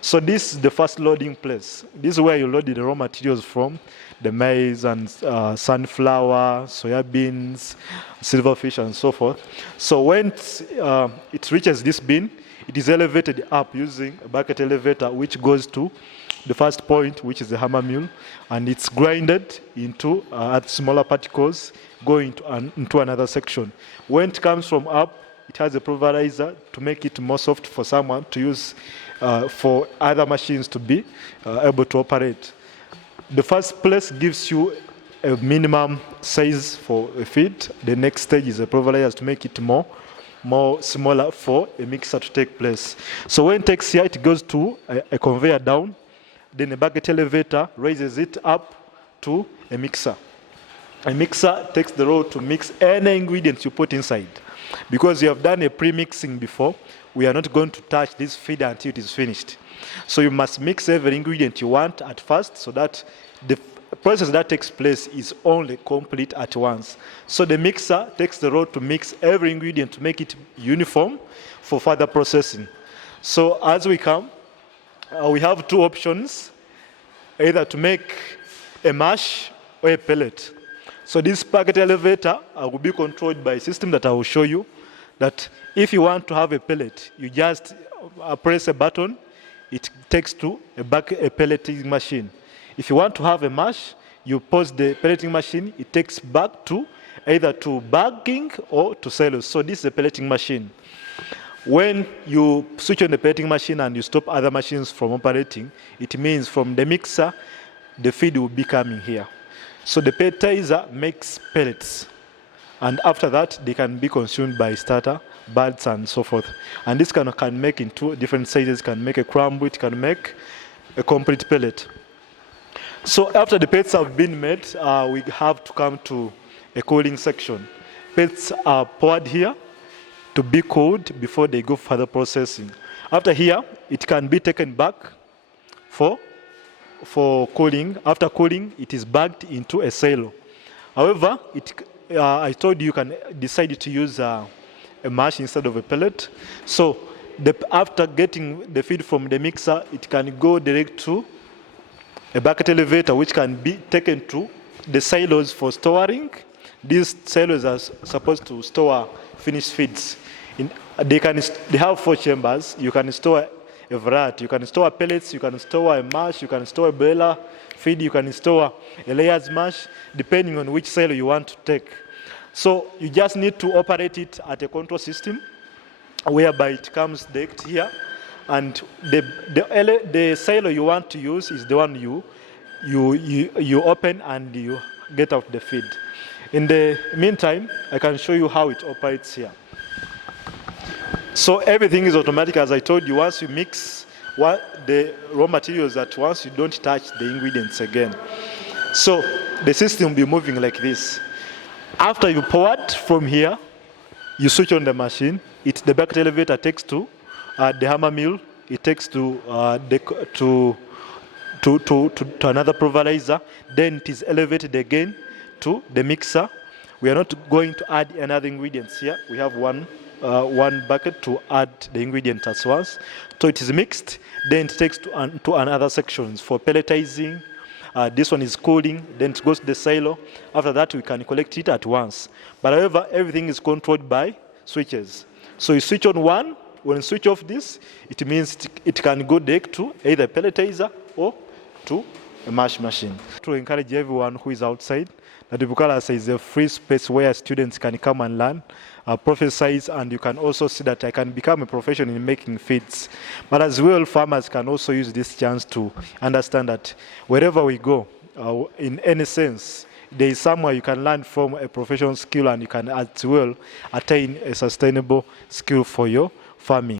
So this is the first loading place. This is where you load the raw materials from, the maize and sunflower, soya beans, silverfish, and so forth. So when it reaches this bin, it is elevated up using a bucket elevator, which goes to the first point, which is the hammer mill, and it's grinded into smaller particles, going into another section. When it comes from up, it has a pulverizer to make it more soft for someone to use for other machines to be able to operate. The first place gives you a minimum size for a feed. The next stage is a pulverizer to make it more smaller for a mixer to take place. So when it takes here, it goes to a conveyor down. Then a bucket elevator raises it up to a mixer. A mixer takes the role to mix any ingredients you put inside. Because you have done a pre-mixing before, we are not going to touch this feed until it is finished. So you must mix every ingredient you want at first, so that the process that takes place is only complete at once. So the mixer takes the role to mix every ingredient to make it uniform for further processing. So as we come, we have two options, either to make a mash or a pellet. So this bucket elevator will be controlled by a system that I will show you, that if you want to have a pellet, you just press a button, it takes to a pelleting machine. If you want to have a mash, you pause the pelleting machine, it takes back to either to bagging or to silos. So this is a pelleting machine. When you switch on the pelleting machine and you stop other machines from operating, it means from the mixer, the feed will be coming here. So the pelletizer makes pellets. And after that, they can be consumed by starter, birds, and so forth. And this can make in two different sizes, can make a crumble, it can make a complete pellet. So after the pellets have been made, we have to come to a cooling section. Pellets are poured here to be cooled before they go further processing. After here, it can be taken back for cooling. After cooling, it is bagged into a silo. However, I told you can decide to use a mash instead of a pellet. So after getting the feed from the mixer, it can go direct to a bucket elevator, which can be taken to the silos for storing. These silos are supposed to store finished feeds. They have 4 chambers. You can store a variety. You can store pellets, you can store a mash, you can store a boiler feed, you can store a layers mash, depending on which silo you want to take. So you just need to operate it at a control system, whereby it comes direct here, and the silo you want to use is the one you open and you get out the feed. In the meantime, I can show you how it operates here. So everything is automatic, as I told you. Once you mix the raw materials at once, you don't touch the ingredients again. So the system will be moving like this. After you pour it from here, you switch on the machine. The bucket elevator takes to the hammer mill. It takes to another pulverizer. Then it is elevated again to the mixer. We are not going to add another ingredients here. We have one bucket to add the ingredient at once. So it is mixed, then it takes to another sections for pelletizing. This one is cooling, then it goes to the silo. After that, we can collect it at once. But however, everything is controlled by switches. So you switch on one, when you switch off this, it means it can go direct to either a pelletizer or to a mash machine. To encourage everyone who is outside, that Bukalasa is a free space where students can come and learn, prophesize, and you can also see that I can become a professional in making feeds. But as well, farmers can also use this chance to understand that wherever we go, in any sense, there is somewhere you can learn from a professional skill, and you can as well attain a sustainable skill for your farming.